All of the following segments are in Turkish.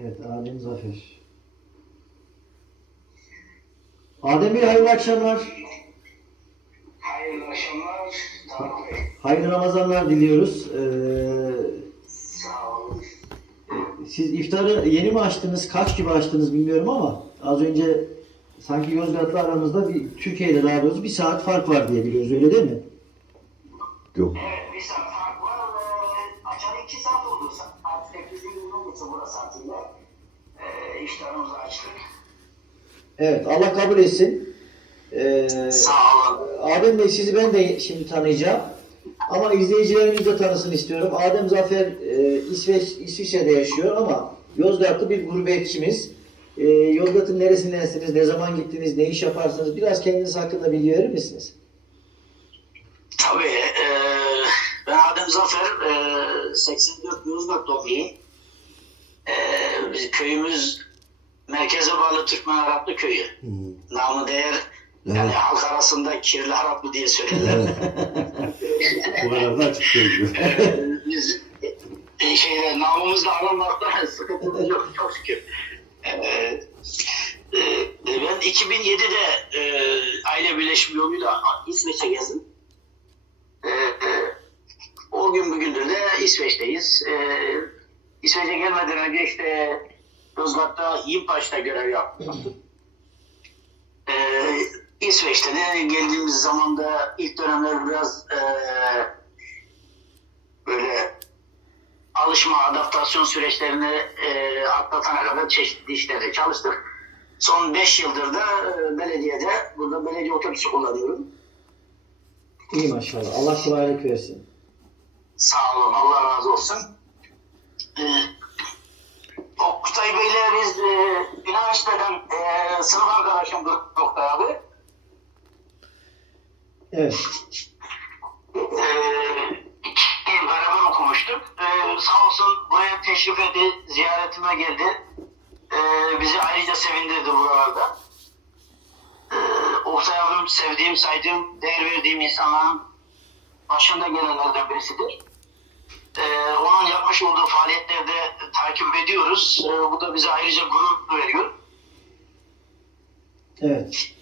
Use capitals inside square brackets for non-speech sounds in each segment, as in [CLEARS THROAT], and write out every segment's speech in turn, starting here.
Evet, Adem Zafer. Adem Bey hayırlı akşamlar. Hayırlı akşamlar. Hayırlı Ramazanlar diliyoruz. Ee, siz iftarı yeni mi açtınız, kaç gibi açtınız bilmiyorum ama az önce sanki Yozgat'la aramızda bir Türkiye'de daha doğrusu bir saat fark var diye biliyoruz öyle değil mi? Yok. Evet bir saat İftarımızı açtık. Evet, Allah kabul etsin. Ee, Sağ olun. Adem Bey sizi ben de şimdi tanıyacağım. Ama izleyicilerimiz de tanısın istiyorum. Adem Zafer e, İsveç, İsviçre'de yaşıyor ama Yozgatlı bir gurbetçimiz. E, Yozgat'ın neresindensiniz, ne zaman gittiniz, ne iş yaparsınız? Biraz kendiniz hakkında bilgi verir misiniz? Tabii. E, ben Adem Zafer. E, 84 Yozgat doğumluyum. E, biz köyümüz merkeze bağlı Türkmen Araplı köyü. Namı değer yani Evet. halk arasında kirli Araplı diye söylerler. [LAUGHS] Bu arada sözlü. Ee, biz e, şeyde namımızla aranmakta sıkıntımız yok çok şükür. Ee, e, ben 2007'de e, aile birleşimi yoluyla İsveç'e gezdim. Ee, e, o gün bugündür de İsveç'teyiz. Ee, İsveç'e gelmeden önce işte Yozgat'ta İmpaş'ta görev yaptım. Ee, İsveç'te de geldiğimiz zaman da ilk dönemler biraz e, böyle alışma, adaptasyon süreçlerini e, atlatana kadar çeşitli işlerde çalıştık. Son 5 yıldır da e, belediyede, burada belediye otobüsü kullanıyorum. İyi maşallah. Allah kolaylık versin. Sağ olun, Allah razı olsun. Ee, Oktay Bey'le biz e, üniversiteden e, sınıf arkadaşım Oktay abi. Evet. Ee, iki beraber okumuştuk. Ee, sağ olsun buraya teşrif etti, ziyaretime geldi. Ee, bizi ayrıca sevindirdi buralarda. Ee, Oktay abim sevdiğim, saydığım, değer verdiğim insanların başında gelenlerden birisidir. Ee, onun yapmış olduğu faaliyetlerde takip ediyoruz. Ee, bu da bize ayrıca gurur veriyor. Evet.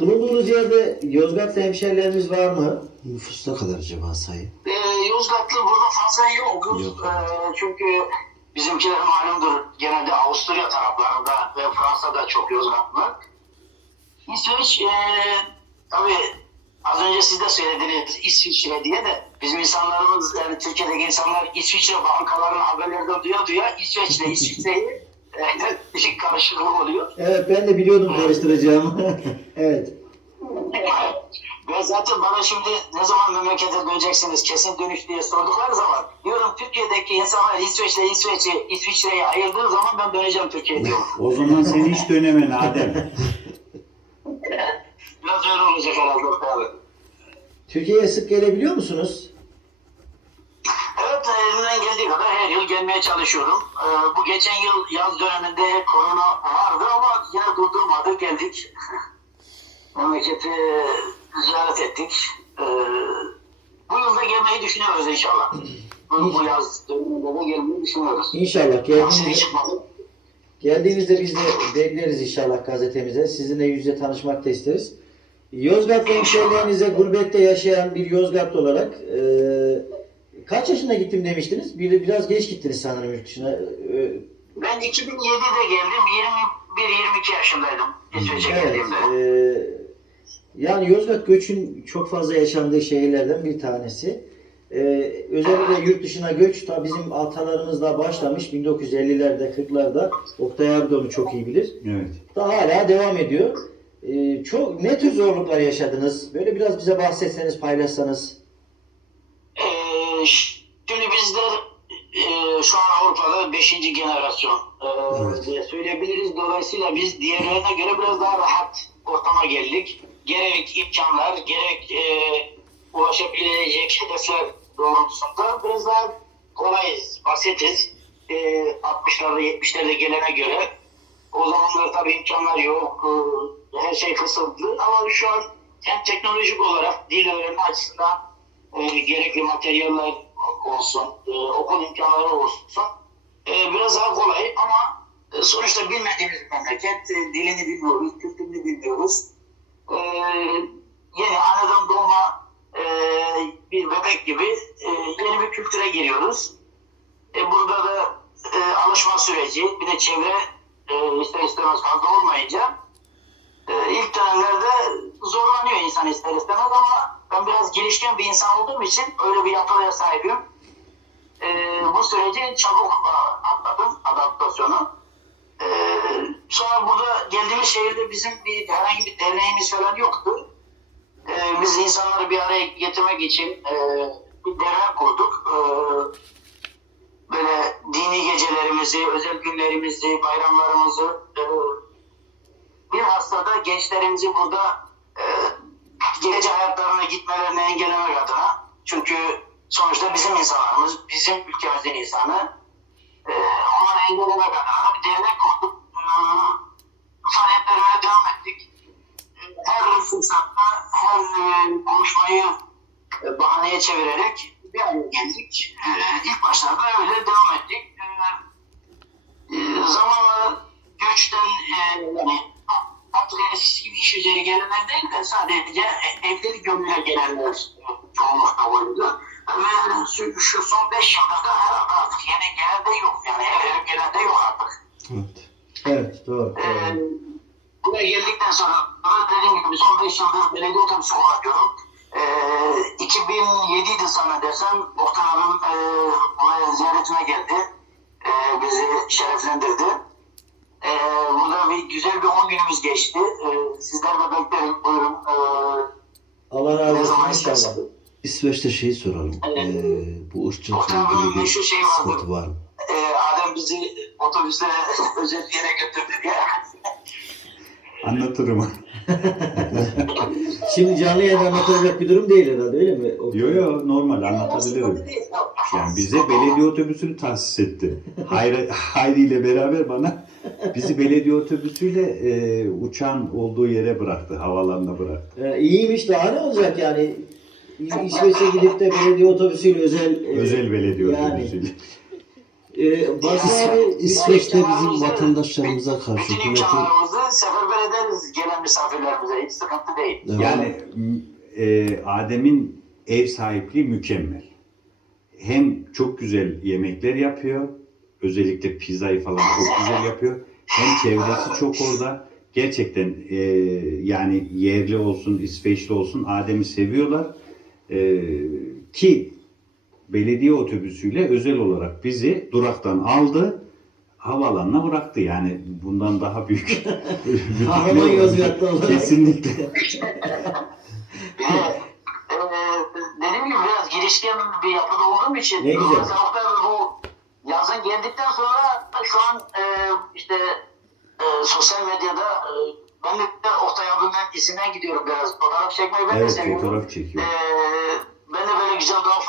Bulunduğunuz yerde Yozgat'ta hemşerilerimiz var mı? Nüfus ne kadar acaba sayı? Ee, Yozgatlı burada fazla yok. Yok. Ee, çünkü bizimkiler malumdur genelde Avusturya taraflarında ve Fransa'da çok Yozgatlı. İsveç e, tabii az önce siz de söylediniz İsviçre diye de bizim insanlarımız yani Türkiye'deki insanlar İsviçre bankalarının haberlerden duya duya İsveç'le İsviçre'yi e, [LAUGHS] bir karışıklık oluyor. Evet ben de biliyordum karıştıracağımı. [LAUGHS] evet. Ve zaten bana şimdi ne zaman memlekete döneceksiniz kesin dönüş diye sordukları zaman diyorum Türkiye'deki insanlar İsveç'le İsveç'i, İsviçre'yi ayırdığı zaman ben döneceğim Türkiye'ye diyorum. O zaman sen hiç dönemen Adem. [LAUGHS] Biraz öyle olacak herhalde Oktay abi. Türkiye'ye sık gelebiliyor musunuz? Evet elimden geldiği kadar her yıl gelmeye çalışıyorum. Ee, bu geçen yıl yaz döneminde korona vardı ama yine durdurmadı geldik. [LAUGHS] Memleketi ziyaret ettik. Ee, bu yılda gelmeyi düşünüyoruz inşallah. [CLEARS THROAT] Bu, bu yaz döneminde de gelmeyi düşünüyoruz. İnşallah geldiğinizde, geldiğinizde biz de bekleriz inşallah gazetemize. Sizinle yüz yüze tanışmak da isteriz. Yozgat hemşehrilerinize gurbette yaşayan bir Yozgatlı olarak e, kaç yaşında gittim demiştiniz? Bir, biraz geç gittiniz sanırım yurt dışına. E, Ben 2007'de geldim. 21-22 yaşındaydım İsveç'e Evet. geldiğimde. e, yani Yozgat göçün çok fazla yaşandığı şehirlerden bir tanesi. E, özellikle yurt dışına göç da bizim atalarımızla başlamış 1950'lerde 40'larda. Oktay abi de onu çok iyi bilir. Evet. Da hala devam ediyor. E, çok ne tür zorluklar yaşadınız? Böyle biraz bize bahsetseniz, paylaşsanız. Ee, şimdi bizler e, şu an Avrupa'da 5. generasyon e, Evet. diye söyleyebiliriz. Dolayısıyla biz diğerlerine göre biraz daha rahat ortama geldik. Gerek imkanlar, gerek e, ulaşabilecek hedefler doğrultusunda biraz daha kolayız, basitiz. E, 60'larda 70'lerde gelene göre. O zamanlar tabii imkanlar yok. e, her şey kısıtlı ama şu an hem teknolojik olarak dil öğrenme açısından e, gerekli materyaller olsun, e, okul imkanları olsun e, biraz daha kolay ama e, sonuçta bilmediğimiz memleket, e, dilini bilmiyoruz, kültürünü bilmiyoruz. E, yeni aniden doğma e, bir bebek gibi e, yeni bir kültüre giriyoruz. E, burada da e, alışma süreci, bir de çevre e, ister istemez fazla olmayınca e, ilk dönemlerde zorlanıyor insan ister istemez ama ben biraz girişken bir insan olduğum için öyle bir yapıya sahibim. E, bu süreci çabuk e, atladım, adaptasyonu. E, sonra burada geldiğimiz şehirde bizim bir herhangi bir derneğimiz falan yoktu. E, biz insanları bir araya getirmek için e, bir dernek kurduk. E, böyle dini gecelerimizi, özel günlerimizi, bayramlarımızı e, bilhassa da gençlerimizi burada e, gece hayatlarına gitmelerini engellemek adına. Çünkü sonuçta bizim insanlarımız, bizim ülkemizin insanı. E, onları engellemek adına bir dernek kurduk. E, faaliyetlerine devam ettik. E, Her fırsatta, her e, konuşmayı bahaneye çevirerek bir araya geldik. E, ilk başlarda öyle devam ettik. E, e, zamanla göçten e, yani artık eskisi gibi iş üzeri gelenler değil de sadece e, evleri gömüle gelenler e, çoğunlukta oluyordu. Ve şu, şu son beş yılda da artık yeni gelen de yok. Yani eve gelen de yok artık. Evet. Evet doğru. Ee, buraya geldikten sonra dediğim gibi son 5 yıldır belediye otobüsü kullanıyorum. Ee, 2007'ydi sana desem Oktay abim e, buraya ziyaretime geldi. E, bizi şereflendirdi. E, burada bir güzel bir 10 günümüz geçti. E, sizler de beklerim. Buyurun. E, Allah razı ne olsun. İsveç'te şeyi soralım. Evet. Ee, bu ırkçılıkla ilgili bir vardı. sıkıntı var mı? E, Adem bizi otobüse [LAUGHS] özel yere götürdü diye. Anlatırım. [LAUGHS] Şimdi canlı yayında anlatılacak bir durum değil herhalde öyle mi? O- Yo yo normal anlatabilirim. Yani bize belediye otobüsünü tahsis etti. Hayri, Hayri ile beraber bana bizi belediye otobüsüyle e, uçağın olduğu yere bıraktı. Havalanına bıraktı. Ee, iyiymiş daha ne olacak yani? İ- İsveç'e gidip de belediye otobüsüyle özel... e, Özel belediye yani. otobüsüyle. E, Basri abi, İsveç'te bizim vatandaşlarımıza karşı Bütün hükümetin imkanlarımızı seferber ederiz gelen misafirlerimize. Hiç sıkıntı değil. Evet. Yani e, Adem'in ev sahipliği mükemmel. Hem çok güzel yemekler yapıyor. Özellikle pizzayı falan çok güzel yapıyor. Hem çevresi çok orada. Gerçekten e, yani yerli olsun, İsveçli olsun Adem'i seviyorlar. E, ki belediye otobüsüyle özel olarak bizi duraktan aldı. Havalanına bıraktı yani bundan daha büyük. [LAUGHS] Kahraman olarak. Kesinlikle. Bir de e, dediğim gibi biraz girişken bir yapıda olduğum için Ne güzel. mesela bu yazın geldikten sonra şu an e, işte e, sosyal medyada e, ben de Oktay abimden izinden gidiyorum biraz. Fotoğraf çekmeyi ben de Evet seviyorum. fotoğraf çekiyor. Ee,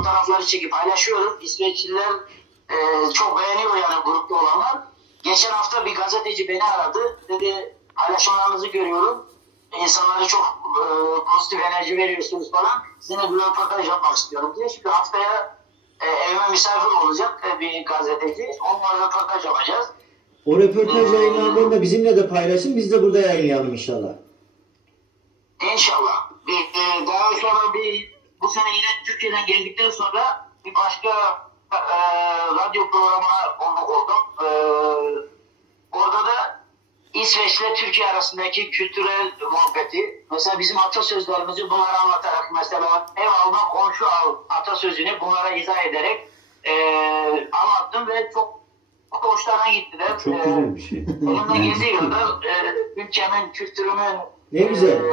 fotoğrafları çekip paylaşıyorum. İsveçliler e, çok beğeniyor yani grupta olanlar. Geçen hafta bir gazeteci beni aradı. Dedi paylaşımlarınızı görüyorum. İnsanlara çok e, pozitif enerji veriyorsunuz falan. Sizinle bir röportaj yapmak istiyorum diye. Şimdi haftaya e, evime misafir olacak e, bir gazeteci. Onunla röportaj yapacağız. O röportaj yayınlandığında bizimle de paylaşın. Biz de burada yayınlayalım inşallah. İnşallah. Bir, e, daha sonra bir bu sene yine Türkiye'den geldikten sonra bir başka e, radyo programına konuk oldum. E, orada da İsveç ile Türkiye arasındaki kültürel muhabbeti, mesela bizim atasözlerimizi bunlara anlatarak, mesela ev alma komşu al atasözünü bunlara izah ederek e, anlattım ve çok, hoşlarına gittiler. Çok E, güzel bir şey. [LAUGHS] Geldiği kadar e, ülkemin, kültürümün Ne güzel. e,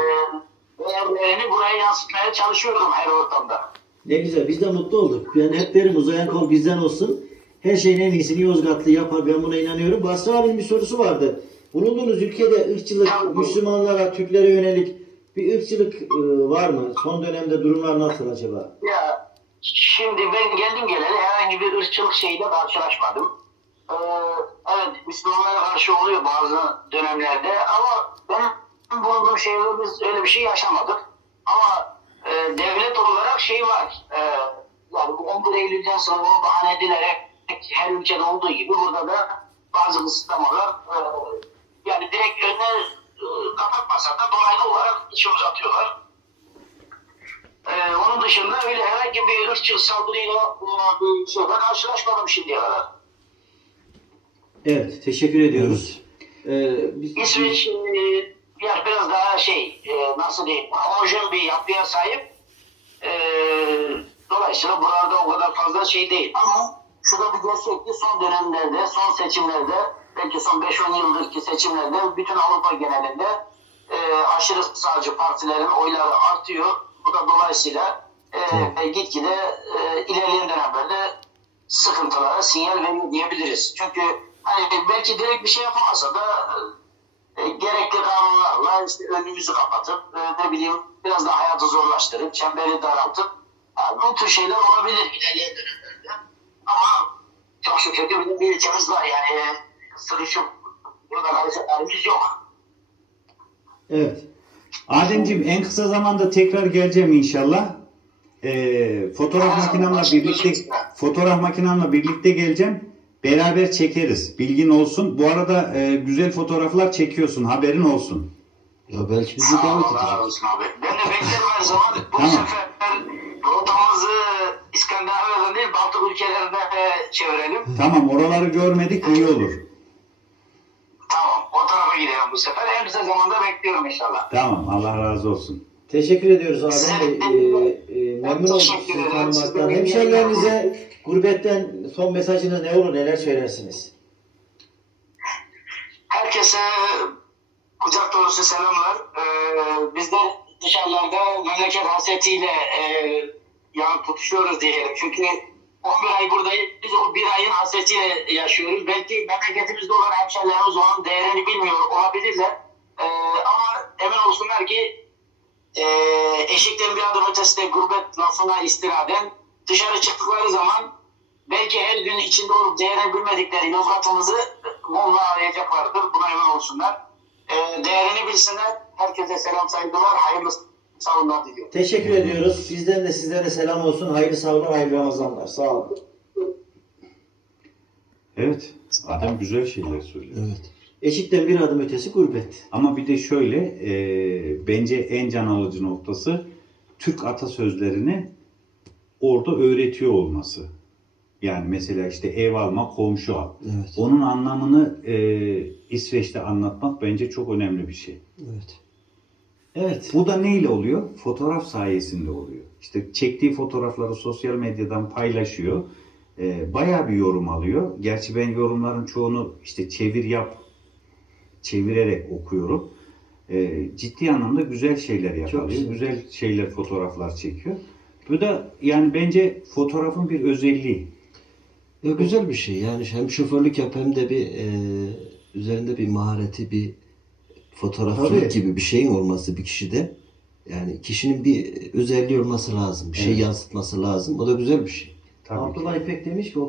değerlerini buraya yansıtmaya çalışıyorum her ortamda. Ne güzel. Biz de mutlu olduk. Ben hep derim uzayan kol bizden olsun. Her şeyin en iyisini Yozgatlı yapar. Ben buna inanıyorum. Basri abinin bir sorusu vardı. Bulunduğunuz ülkede ırkçılık, Müslümanlara, Türklere yönelik bir ırkçılık e, var mı? Son dönemde durumlar nasıl acaba? Ya şimdi ben geldim geleli herhangi bir ırkçılık şeyiyle karşılaşmadım. Ee, evet Müslümanlara karşı oluyor bazı dönemlerde ama benim bulunduğum şehirde biz öyle bir şey yaşamadık. Ama e, devlet olarak şey var. E, yani bu 11 Eylül'den sonra bunu bahane edilerek her ülkede olduğu gibi burada da bazı kısıtlamalar e, yani direkt önüne e, kapatmasa da dolaylı olarak içi uzatıyorlar. E, onun dışında öyle herhangi bir ırkçı saldırıyla bir şeyle karşılaşmadım şimdiye kadar. Evet, teşekkür ediyoruz. Ee, biz, İsveç e, yani biraz daha şey e, nasıl diyeyim homojen bir yapıya sahip. E, dolayısıyla buralarda o kadar fazla şey değil. Ama şurada bir gerçek ki son dönemlerde, son seçimlerde belki son 5-10 yıldırki seçimlerde bütün Avrupa genelinde e, aşırı sağcı partilerin oyları artıyor. Bu da dolayısıyla e, Evet. gitgide e, ilerleyen dönemlerde sıkıntılara sinyal veriyor diyebiliriz. Çünkü hani belki direkt bir şey yapamasa da e, gerekli kanunlarla işte önümüzü kapatıp e, ne bileyim biraz da hayatı zorlaştırıp çemberi daraltıp yani bu tür şeyler olabilir ilerleyen dönemlerde. Ama çok şükür ki bizim bir ülkemiz var yani e, sıkışıp burada hareketlerimiz yok. evet. Ademciğim en kısa zamanda tekrar geleceğim inşallah. Ee, fotoğraf makinamla birlikte fotoğraf makinamla birlikte geleceğim. Beraber çekeriz. Bilgin olsun. Bu arada e, güzel fotoğraflar çekiyorsun. Haberin olsun. Ya belki bizi davet Allah razı edecek. olsun abi. Ben de beklerim her zaman. Bu Tamam. sefer rotamızı İskandinavya'dan değil Baltık ülkelerine e, çevirelim. Tamam oraları görmedik iyi olur. Tamam. O tarafa gidelim bu sefer. En kısa zamanda bekliyorum inşallah. Tamam Allah razı olsun. Teşekkür ediyoruz Adem Bey. Ee, e, memnun olduk Teşekkür sizi ederim. tanımaktan. Sizden Hemşehrilerinize gurbetten son mesajınız ne olur, neler söylersiniz? Herkese kucak dolusu selamlar. Ee, biz de dışarılarda memleket hasretiyle e, yanıp tutuşuyoruz diyelim. Çünkü 11 ay buradayız. Biz o bir ayın hasretiyle yaşıyoruz. Belki memleketimizde olan hemşehrilerimiz onun değerini bilmiyor olabilirler. Ee, ama emin olsunlar ki e, eşikten bir adım ötesinde gurbet lafına istinaden dışarı çıktıkları zaman belki her gün içinde olup değerini bilmedikleri Yozgat'ımızı mumla arayacaklardır. Buna emin olsunlar. Ee, değerini bilsinler. Herkese selam saygılar. Hayırlı savunlar diliyorum. Teşekkür ediyoruz. Bizden de sizlere selam olsun. Hayırlı sağlıklar, hayırlı Ramazanlar. Sağ olun. Evet. Adem güzel şeyler söylüyor. Evet. Eşikten bir adım ötesi gurbet. Ama bir de şöyle e, bence en can alıcı noktası Türk atasözlerini orada öğretiyor olması. Yani mesela işte ev alma, komşu al. Evet. Onun anlamını e, İsveç'te anlatmak bence çok önemli bir şey. Evet. Evet. Bu da neyle oluyor? Fotoğraf sayesinde oluyor. İşte çektiği fotoğrafları sosyal medyadan paylaşıyor. E, bayağı bir yorum alıyor. Gerçi ben yorumların çoğunu işte çevir yap, çevirerek okuyorum. E, ciddi anlamda güzel şeyler yakalıyor. güzel. Güzel şeyler, fotoğraflar çekiyor. Bu da yani bence fotoğrafın bir özelliği. Ya güzel bir şey. Yani hem şoförlük yap hem de bir e, üzerinde bir mahareti, bir fotoğrafçılık Tabii. gibi bir şeyin olması bir kişide. Yani kişinin bir özelliği olması lazım. Bir şey Evet. yansıtması lazım. O da güzel bir şey. Tabii ki. Abdullah İpek demiş ki